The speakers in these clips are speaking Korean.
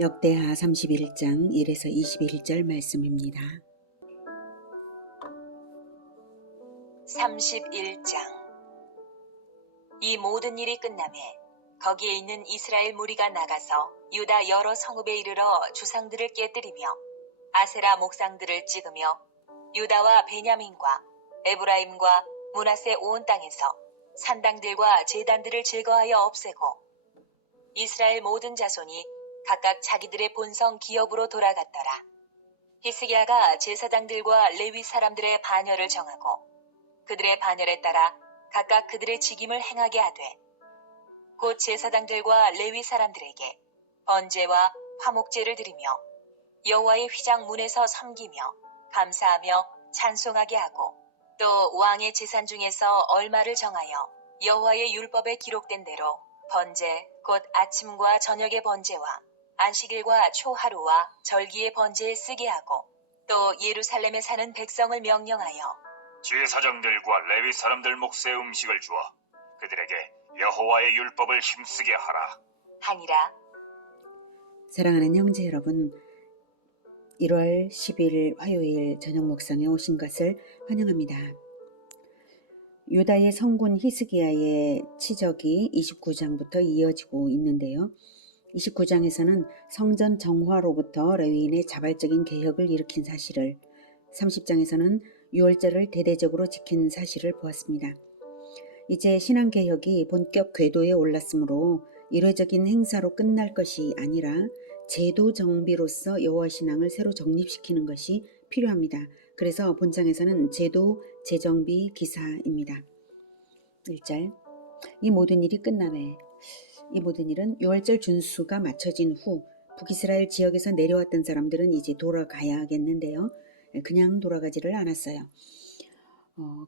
역대하 31장 1에서 21절 말씀입니다. 31장. 이 모든 일이 끝나매 거기에 있는 이스라엘 무리가 나가서 유다 여러 성읍에 이르러 주상들을 깨뜨리며 아세라 목상들을 찍으며 유다와 베냐민과 에브라임과 므낫세 온 땅에서 산당들과 제단들을 제거하여 없애고 이스라엘 모든 자손이 각각 자기들의 본성 기업으로 돌아갔더라. 히스기야가 제사장들과 레위 사람들의 반열을 정하고 그들의 반열에 따라 각각 그들의 직임을 행하게 하되 곧 제사장들과 레위 사람들에게 번제와 화목제를 드리며 여호와의 휘장 문에서 섬기며 감사하며 찬송하게 하고 또 왕의 재산 중에서 얼마를 정하여 여호와의 율법에 기록된 대로 번제 곧 아침과 저녁의 번제와 안식일과 초하루와 절기의 번제에 쓰게 하고 또 예루살렘에 사는 백성을 명령하여 제사장들과 레위 사람들 몫의 음식을 주어 그들에게 여호와의 율법을 힘쓰게 하라 하니라. 사랑하는 형제 여러분, 1월 10일 화요일 저녁 목상에 오신 것을 환영합니다. 유다의 성군 히스기야의 치적이 29장부터 이어지고 있는데요. 29장에서는 성전 정화로부터 레위인의 자발적인 개혁을 일으킨 사실을, 30장에서는 유월절을 대대적으로 지킨 사실을 보았습니다. 이제 신앙개혁이 본격 궤도에 올랐으므로 일회적인 행사로 끝날 것이 아니라 제도 정비로서 여호와 신앙을 새로 정립시키는 것이 필요합니다. 그래서 본장에서는 제도 재정비 기사입니다. 1절. 이 모든 일이 끝나매. 이 모든 일은 유월절 준수가 마쳐진 후 북이스라엘 지역에서 내려왔던 사람들은 이제 돌아가야겠는데요. 그냥 돌아가지를 않았어요.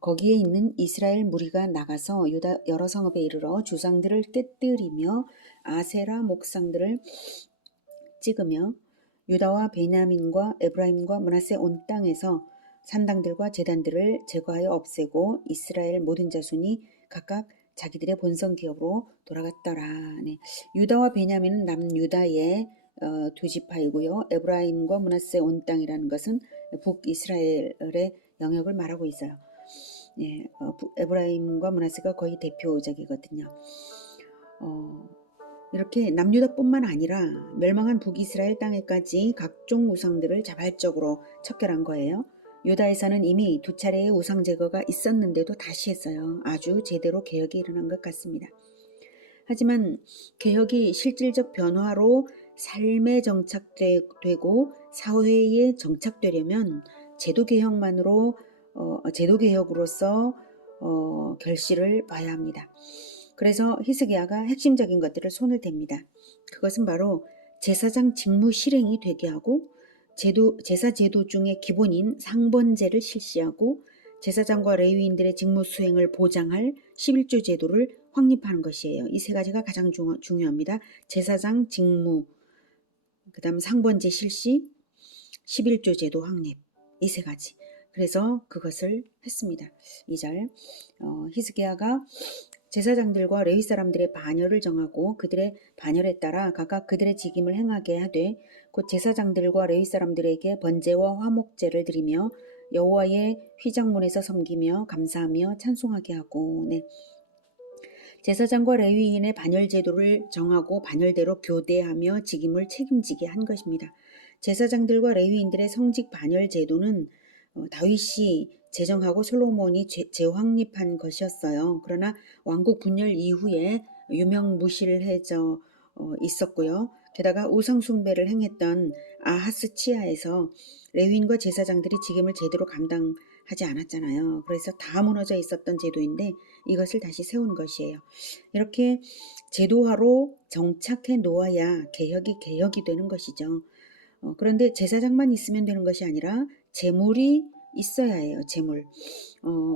거기에 있는 이스라엘 무리가 나가서 유다 여러 성읍에 이르러 주상들을 깨뜨리며 아세라 목상들을 찍으며 유다와 베냐민과 에브라임과 므낫세 온 땅에서 산당들과 제단들을 제거하여 없애고 이스라엘 모든 자손이 각각 자기들의 본성 기업으로 돌아갔더라. 네. 유다와 베냐민은 남유다의 두 지파이고요. 에브라임과 므낫세 온 땅이라는 것은 북이스라엘의 영역을 말하고 있어요. 예, 에브라임과 므낫세가 거의 대표적이거든요. 이렇게 남유다뿐만 아니라 멸망한 북이스라엘 땅에까지 각종 우상들을 자발적으로 척결한 거예요. 유다에서는 이미 두 차례의 우상 제거가 있었는데도 다시 했어요. 아주 제대로 개혁이 일어난 것 같습니다. 하지만 개혁이 실질적 변화로 삶에 정착되고 사회에 정착되려면 제도개혁으로서 결실을 봐야 합니다. 그래서 히스기야가 핵심적인 것들을 손을 댑니다. 그것은 바로 제사장 직무 실행이 되게 하고 제사 제도 중의 기본인 상번제를 실시하고 제사장과 레위인들의 직무 수행을 보장할 11조 제도를 확립하는 것이에요. 이 세 가지가 가장 중요합니다. 제사장 직무, 그 다음 상번제 실시, 11조 제도 확립, 이 세 가지. 그래서 그것을 했습니다. 2절. 히스기야가 제사장들과 레위 사람들의 반열을 정하고 그들의 반열에 따라 각각 그들의 직임을 행하게 하되 곧 제사장들과 레위 사람들에게 번제와 화목제를 드리며 여호와의 휘장문에서 섬기며 감사하며 찬송하게 하고, 네. 제사장과 레위인의 반열 제도를 정하고 반열대로 교대하며 직임을 책임지게 한 것입니다. 제사장들과 레위인들의 성직 반열 제도는 다윗이 제정하고 솔로몬이 재확립한 것이었어요. 그러나 왕국 분열 이후에 유명무실해져 있었고요. 게다가 우상 숭배를 행했던 아하스 치하에서 레위인과 제사장들이 직임을 제대로 감당하지 않았잖아요. 그래서 다 무너져 있었던 제도인데 이것을 다시 세운 것이에요. 이렇게 제도화로 정착해 놓아야 개혁이 되는 것이죠. 그런데 제사장만 있으면 되는 것이 아니라 제물이 있어야 해요. 제물.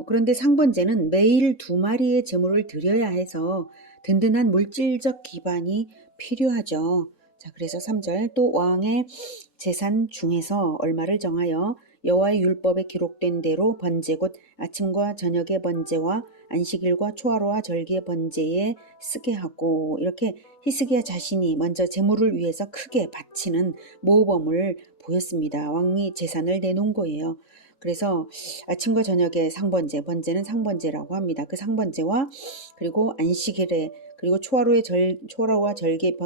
그런데 상번제는 매일 2마리의 제물을 드려야 해서 든든한 물질적 기반이 필요하죠. 자, 그래서 3절. 또 왕의 재산 중에서 얼마를 정하여 여호와의 율법에 기록된 대로 번제 곧 아침과 저녁의 번제와 안식일과 초하루와 절기의 번제에 쓰게 하고, 이렇게 히스기야 자신이 먼저 제물을 위해서 크게 바치는 모범을 보였습니다. 왕이 재산을 내놓은 거예요. 그래서 아침과 저녁에 상번제, 번제는 상번제라고 합니다. 그 상번제와 그리고 안식일에 그리고 초하루와 절기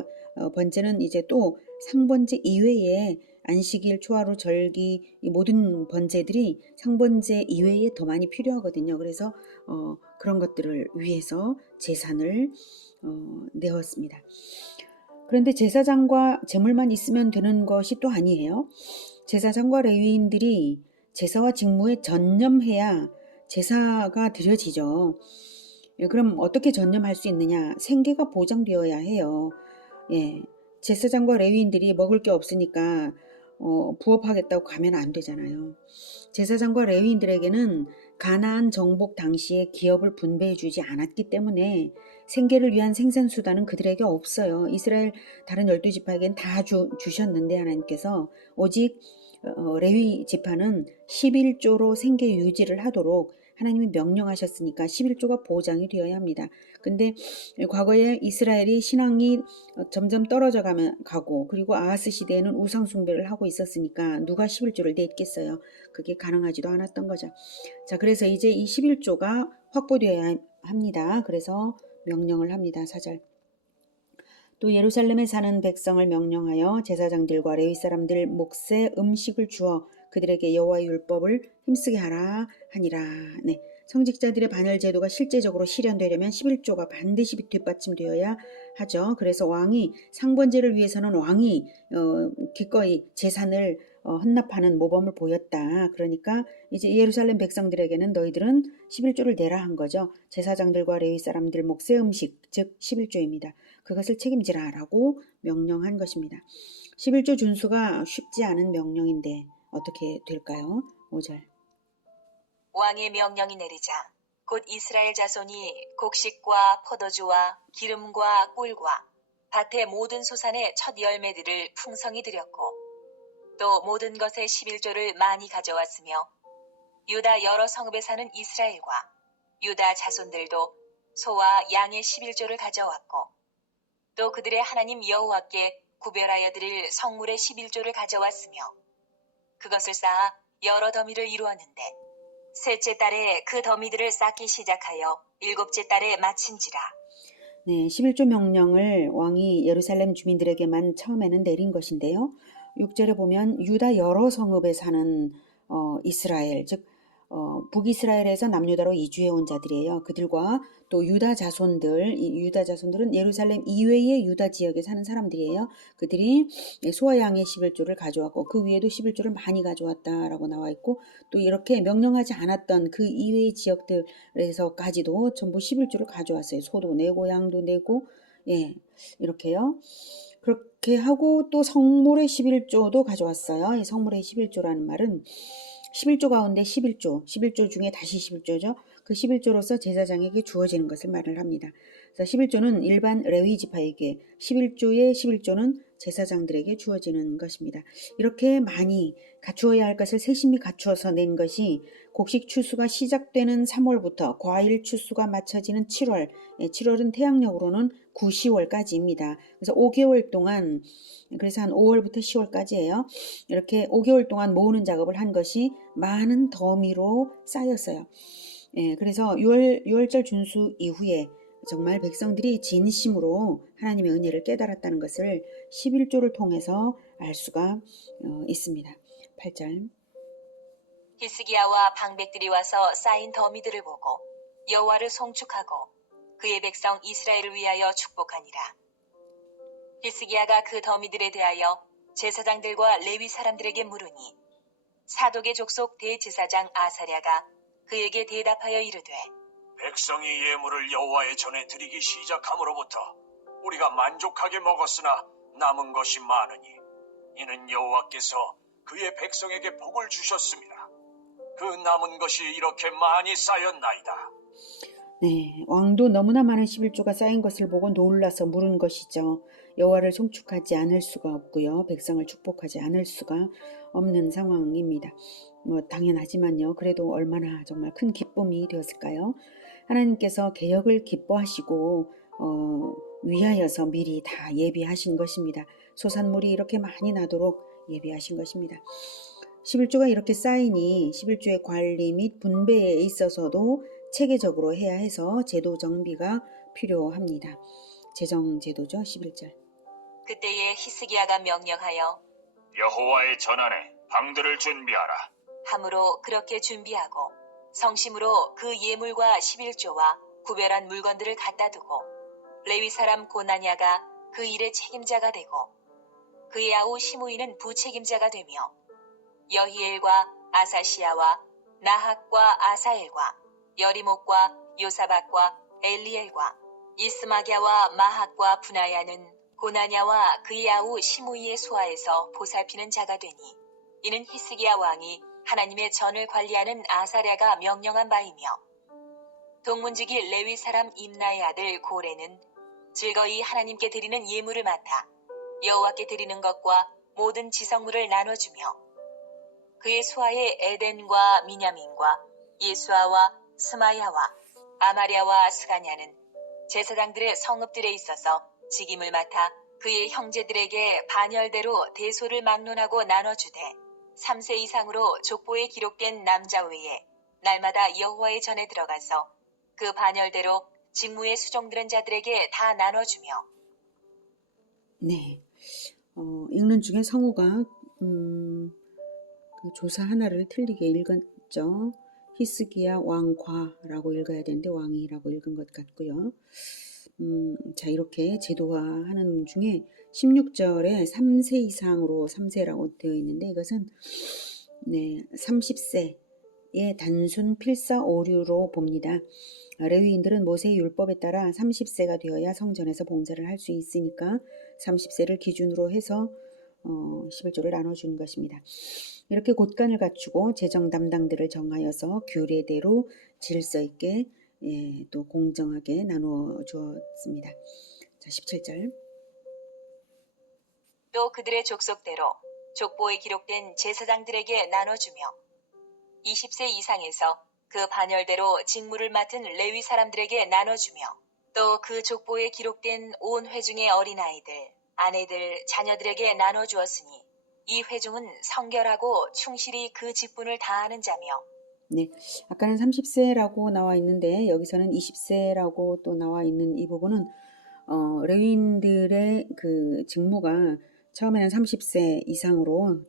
번제는 이제 또 상번제 이외에 안식일, 초하루, 절기 이 모든 번제들이 상번제 이외에 더 많이 필요하거든요. 그래서 그런 것들을 위해서 제산을 내었습니다. 그런데 제사장과 제물만 있으면 되는 것이 또 아니에요. 제사장과 레위인들이 제사와 직무에 전념해야 제사가 드려지죠. 예, 그럼 어떻게 전념할 수 있느냐? 생계가 보장되어야 해요. 예, 제사장과 레위인들이 먹을 게 없으니까 부업하겠다고 가면 안 되잖아요. 제사장과 레위인들에게는 가나안 정복 당시에 기업을 분배해 주지 않았기 때문에 생계를 위한 생산수단은 그들에게 없어요. 이스라엘 다른 12지파에겐 다 주셨는데 하나님께서 오직 레위 지파는 11조로 생계 유지를 하도록 하나님이 명령하셨으니까 11조가 보장이 되어야 합니다. 근데 과거에 이스라엘이 신앙이 점점 떨어져 가고 그리고 아하스 시대에는 우상 숭배를 하고 있었으니까 누가 11조를 냈겠어요. 그게 가능하지도 않았던 거죠. 자, 그래서 이제 이 11조가 확보되어야 합니다. 그래서 명령을 합니다. 4절. 또 예루살렘에 사는 백성을 명령하여 제사장들과 레위 사람들 몫에 음식을 주어 그들에게 여호와의 율법을 힘쓰게 하라 하니라. 네. 성직자들의 반열 제도가 실제적으로 실현되려면 11조가 반드시 뒷받침되어야 하죠. 그래서 왕이 상번제를 위해서는 왕이 기꺼이 재산을 헌납하는 모범을 보였다. 그러니까 이제 예루살렘 백성들에게는 너희들은 11조를 내라 한 거죠. 제사장들과 레위 사람들 몫의 음식, 즉 11조입니다. 그것을 책임지라라고 명령한 것입니다. 11조 준수가 쉽지 않은 명령인데 어떻게 될까요? 5절. 왕의 명령이 내리자 곧 이스라엘 자손이 곡식과 포도주와 기름과 꿀과 밭의 모든 소산의 첫 열매들을 풍성히 드렸고 또 모든 것의 11조를 많이 가져왔으며 유다 여러 성읍에 사는 이스라엘과 유다 자손들도 소와 양의 11조를 가져왔고 또 그들의 하나님 여호와께 구별하여 드릴 성물의 11조를 가져왔으며 그것을 쌓아 여러 더미를 이루었는데 셋째 달에 그 더미들을 쌓기 시작하여 일곱째 달에 마친지라. 네, 11조 명령을 왕이 예루살렘 주민들에게만 처음에는 내린 것인데요. 6절에 보면 유다 여러 성읍에 사는 이스라엘, 즉 북이스라엘에서 남유다로 이주해 온 자들이에요. 그들과 또 유다 자손들, 이 유다 자손들은 예루살렘 이외의 유다 지역에 사는 사람들이에요. 그들이 소와 양의 11조를 가져왔고 그 위에도 11조를 많이 가져왔다라고 나와 있고 또 이렇게 명령하지 않았던 그 이외의 지역들에서까지도 전부 11조를 가져왔어요. 소도 내고 양도 내고 예, 이렇게요. 그렇게 하고 또 성물의 11조도 가져왔어요. 이 성물의 11조라는 말은 11조 가운데 11조 중에 다시 11조죠. 그 11조로서 제사장에게 주어지는 것을 말을 합니다. 그래서 11조는 일반 레위 지파에게, 11조의 11조는 제사장들에게 주어지는 것입니다. 이렇게 많이 갖추어야 할 것을 세심히 갖추어서 낸 것이 곡식 추수가 시작되는 3월부터 과일 추수가 마쳐지는 7월, 7월은 태양력으로는 9, 10월까지입니다. 그래서 5개월 동안, 그래서 한 5월부터 10월까지예요. 이렇게 5개월 동안 모으는 작업을 한 것이 많은 더미로 쌓였어요. 예, 그래서 6월절 준수 이후에 정말 백성들이 진심으로 하나님의 은혜를 깨달았다는 것을 11조를 통해서 알 수가 있습니다. 8절. 히스기야와 방백들이 와서 쌓인 더미들을 보고 여호와를 송축하고 그의 백성 이스라엘을 위하여 축복하니라. 히스기야가 그 더미들에 대하여 제사장들과 레위 사람들에게 물으니 사독의 족속 대제사장 아사랴가 그에게 대답하여 이르되 백성이 예물을 여호와의 전에 드리기 시작함으로부터 우리가 만족하게 먹었으나 남은 것이 많으니 이는 여호와께서 그의 백성에게 복을 주셨습니다. 그 남은 것이 이렇게 많이 쌓였나이다. 네, 왕도 너무나 많은 11조가 쌓인 것을 보고 놀라서 물은 것이죠. 여호와를 송축하지 않을 수가 없고요. 백성을 축복하지 않을 수가 없는 상황입니다. 당연하지만요. 그래도 얼마나 정말 큰 기쁨이 되었을까요? 하나님께서 개혁을 기뻐하시고 위하여서 미리 다 예비하신 것입니다. 소산물이 이렇게 많이 나도록 예비하신 것입니다. 11조가 이렇게 쌓이니 11조의 관리 및 분배에 있어서도 체계적으로 해야 해서 제도 정비가 필요합니다. 재정 제도죠. 11절. 그때에 히스기야가 명령하여 여호와의 전안에 방들을 준비하라. 함으로 그렇게 준비하고 성심으로 그 예물과 11조와 구별한 물건들을 갖다 두고 레위 사람 고나냐가 그 일의 책임자가 되고 그의 아우 시므이는 부책임자가 되며 여히엘과 아사시야와 나학과 아사엘과 여리목과 요사박과 엘리엘과 이스마갸와 마학과 분하야는 고나냐와 그의 아우 시므이의 소하에서 보살피는 자가 되니 이는 히스기야 왕이 하나님의 전을 관리하는 아사랴가 명령한 바이며 동문지기 레위 사람 임나의 아들 고레는 즐거이 하나님께 드리는 예물을 맡아 여호와께 드리는 것과 모든 지성물을 나눠주며 그의 소하의 에덴과 미냐민과 예수아와 스마야와 아마랴와 스가냐는 제사장들의 성읍들에 있어서 직임을 맡아 그의 형제들에게 반열대로 대소를 막론하고 나눠주되 3세 이상으로 족보에 기록된 남자 외에 날마다 여호와의 전에 들어가서 그 반열대로 직무에 수종들은 자들에게 다 나눠주며. 네, 읽는 중에 성우가 그 조사 하나를 틀리게 읽었죠. 히스기야 왕과라고 읽어야 되는데 왕이라고 읽은 것 같고요. 자, 이렇게 제도화하는 중에 16절에 3세 이상으로 3세라고 되어 있는데 이것은 30세의 단순 필사 오류로 봅니다. 레위인들은 모세의 율법에 따라 30세가 되어야 성전에서 봉사를 할 수 있으니까 30세를 기준으로 해서 11조를 나눠주는 것입니다. 이렇게 곳간을 갖추고 재정 담당들을 정하여서 규례대로 질서 있게 또 공정하게 나누어 주었습니다. 자, 17절. 또 그들의 족속대로 족보에 기록된 제사장들에게 나눠주며 20세 이상에서 그 반열대로 직무를 맡은 레위 사람들에게 나눠주며 또 그 족보에 기록된 온 회중의 어린아이들, 아내들, 자녀들에게 나눠주었으니 이 회중은 성결하고 충실히 그 직분을 다하는 자며. 네, 아까는 30세라고 나와 있는데 여기서는 20세라고 또 나와 있는 이 부분은 레위인들의 그 직무가 처음에는 30세 이상으로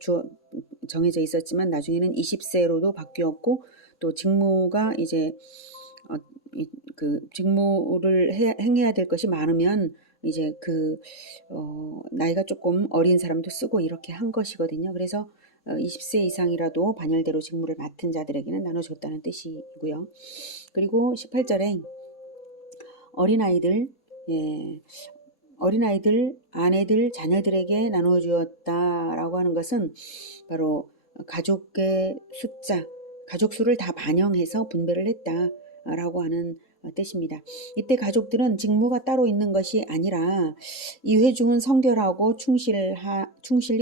정해져 있었지만 나중에는 20세로도 바뀌었고 또 직무가 이제 그 직무를 행해야 될 것이 많으면 이제 그 나이가 조금 어린 사람도 쓰고 이렇게 한 것이거든요. 그래서 20세 이상이라도 반열대로 직무를 맡은 자들에게는 나눠줬다는 뜻이고요. 그리고 18절에 어린아이들, 아내들, 자녀들에게 나눠주었다라고 하는 것은 바로 가족의 숫자, 가족 수를 다 반영해서 분배를 했다라고 하는 뜻입니다. 이때 가족들은 직무가 따로 있는 것이 아니라 이 회중은 성결하고 충실히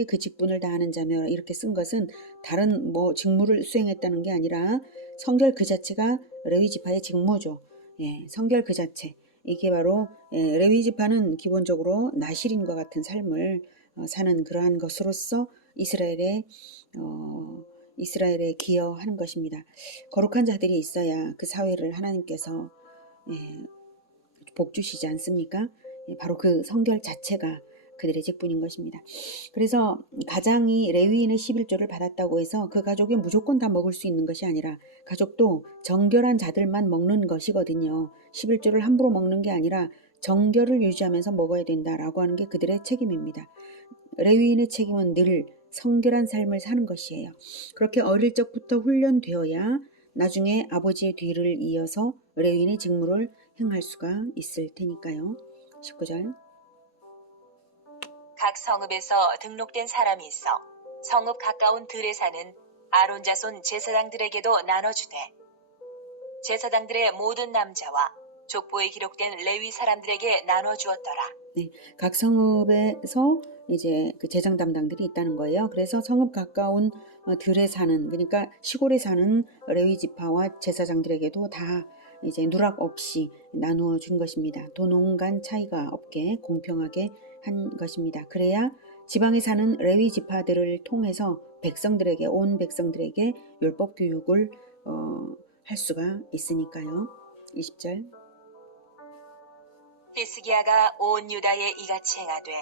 그 직분을 다하는 자며 이렇게 쓴 것은 다른 직무를 수행했다는 게 아니라 성결 그 자체가 레위 지파의 직무죠. 성결 그 자체. 이게 바로 레위 지파는 기본적으로 나실인과 같은 삶을 사는 그러한 것으로서 이스라엘에 기여하는 것입니다. 거룩한 자들이 있어야 그 사회를 하나님께서 복 주시지 않습니까? 바로 그 성결 자체가 그들의 직분인 것입니다. 그래서 가장이 레위인의 11조를 받았다고 해서 그 가족이 무조건 다 먹을 수 있는 것이 아니라 가족도 정결한 자들만 먹는 것이거든요. 11조를 함부로 먹는 게 아니라 정결을 유지하면서 먹어야 된다라고 하는 게 그들의 책임입니다. 레위인의 책임은 늘 성결한 삶을 사는 것이에요. 그렇게 어릴 적부터 훈련되어야 나중에 아버지의 뒤를 이어서 레위인의 직무를 행할 수가 있을 테니까요. 19절. 각 성읍에서 등록된 사람이 있어 성읍 가까운 들에 사는 아론 자손 제사장들에게도 나눠주되 제사장들의 모든 남자와 족보에 기록된 레위 사람들에게 나눠주었더라. 네, 각 성읍에서 이제 그 재정 담당들이 있다는 거예요. 그래서 성읍 가까운 들에 사는, 그러니까 시골에 사는 레위 지파와 제사장들에게도 다 이제 누락 없이 나누어 준 것입니다. 도농 간 차이가 없게 공평하게 한 것입니다. 그래야 지방에 사는 레위 지파들을 통해서 백성들에게 온 백성들에게 율법 교육을 할 수가 있으니까요. 20절. 히스기야가 온 유다에 이같이 행하되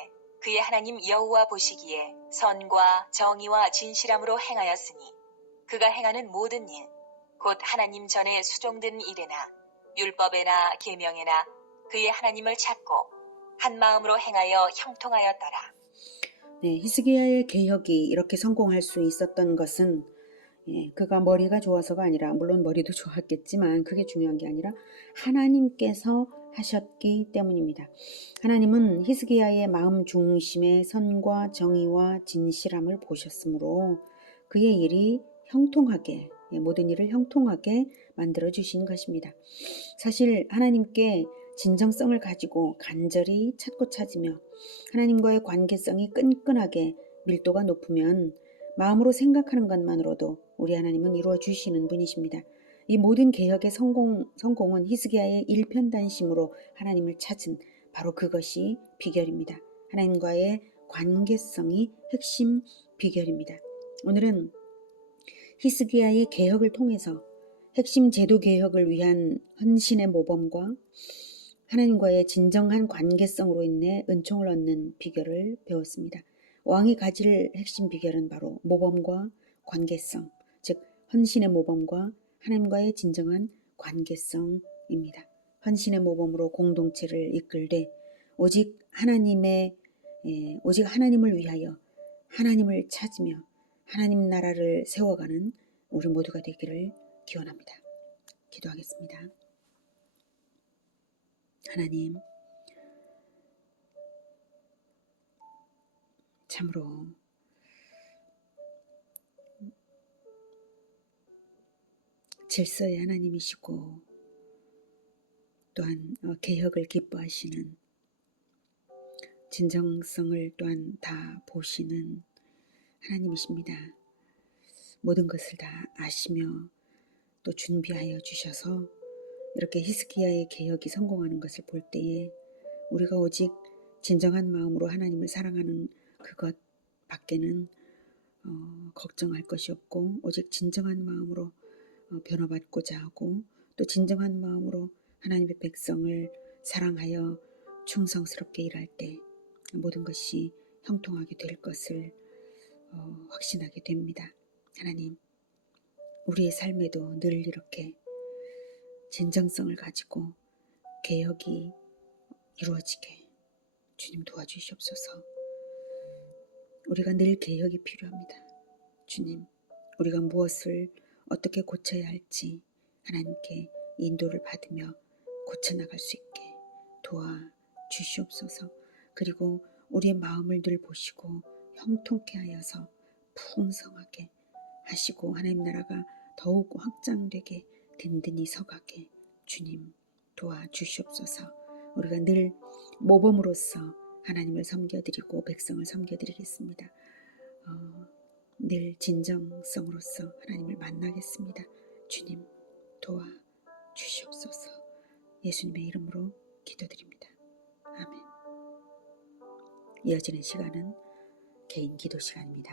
그의 하나님 여호와 보시기에 선과 정의와 진실함으로 행하였으니 그가 행하는 모든 일 곧 하나님 전에 수종된 일에나 율법에나 계명에나 그의 하나님을 찾고 한 마음으로 행하여 형통하였더라. 네, 히스기야의 개혁이 이렇게 성공할 수 있었던 것은 그가 머리가 좋아서가 아니라, 물론 머리도 좋았겠지만 그게 중요한 게 아니라 하나님께서 하셨기 때문입니다. 하나님은 히스기야의 마음 중심의 선과 정의와 진실함을 보셨으므로 그의 일이 형통하게, 모든 일을 형통하게 만들어 주신 것입니다. 사실 하나님께 진정성을 가지고 간절히 찾고 찾으며 하나님과의 관계성이 끈끈하게 밀도가 높으면 마음으로 생각하는 것만으로도 우리 하나님은 이루어 주시는 분이십니다. 이 모든 개혁의 성공은 히스기야의 일편단심으로 하나님을 찾은 바로 그것이 비결입니다. 하나님과의 관계성이 핵심 비결입니다. 오늘은 히스기야의 개혁을 통해서 핵심 제도 개혁을 위한 헌신의 모범과 하나님과의 진정한 관계성으로 인해 은총을 얻는 비결을 배웠습니다. 왕이 가질 핵심 비결은 바로 모범과 관계성, 즉 헌신의 모범과 하나님과의 진정한 관계성입니다. 헌신의 모범으로 공동체를 이끌되 오직 하나님을 위하여 하나님을 찾으며 하나님 나라를 세워가는 우리 모두가 되기를 기원합니다. 기도하겠습니다. 하나님, 참으로 질서의 하나님이시고 또한 개혁을 기뻐하시는, 진정성을 또한 다 보시는 하나님이십니다. 모든 것을 다 아시며 또 준비하여 주셔서 이렇게 히스기야의 개혁이 성공하는 것을 볼 때에 우리가 오직 진정한 마음으로 하나님을 사랑하는 그것 밖에는 걱정할 것이 없고, 오직 진정한 마음으로 변화받고자 하고 또 진정한 마음으로 하나님의 백성을 사랑하여 충성스럽게 일할 때 모든 것이 형통하게 될 것을 확신하게 됩니다. 하나님, 우리의 삶에도 늘 이렇게 진정성을 가지고 개혁이 이루어지게 주님 도와주시옵소서. 우리가 늘 개혁이 필요합니다. 주님, 우리가 무엇을 어떻게 고쳐야 할지 하나님께 인도를 받으며 고쳐나갈 수 있게 도와주시옵소서. 그리고 우리의 마음을 늘 보시고 형통케 하여서 풍성하게 하시고 하나님 나라가 더욱 확장되게 든든히 서가게 주님 도와주시옵소서. 우리가 늘 모범으로서 하나님을 섬겨드리고 백성을 섬겨드리겠습니다. 늘 진정성으로서 하나님을 만나겠습니다. 주님 도와주시옵소서. 예수님의 이름으로 기도드립니다. 아멘. 이어지는 시간은 개인 기도 시간입니다.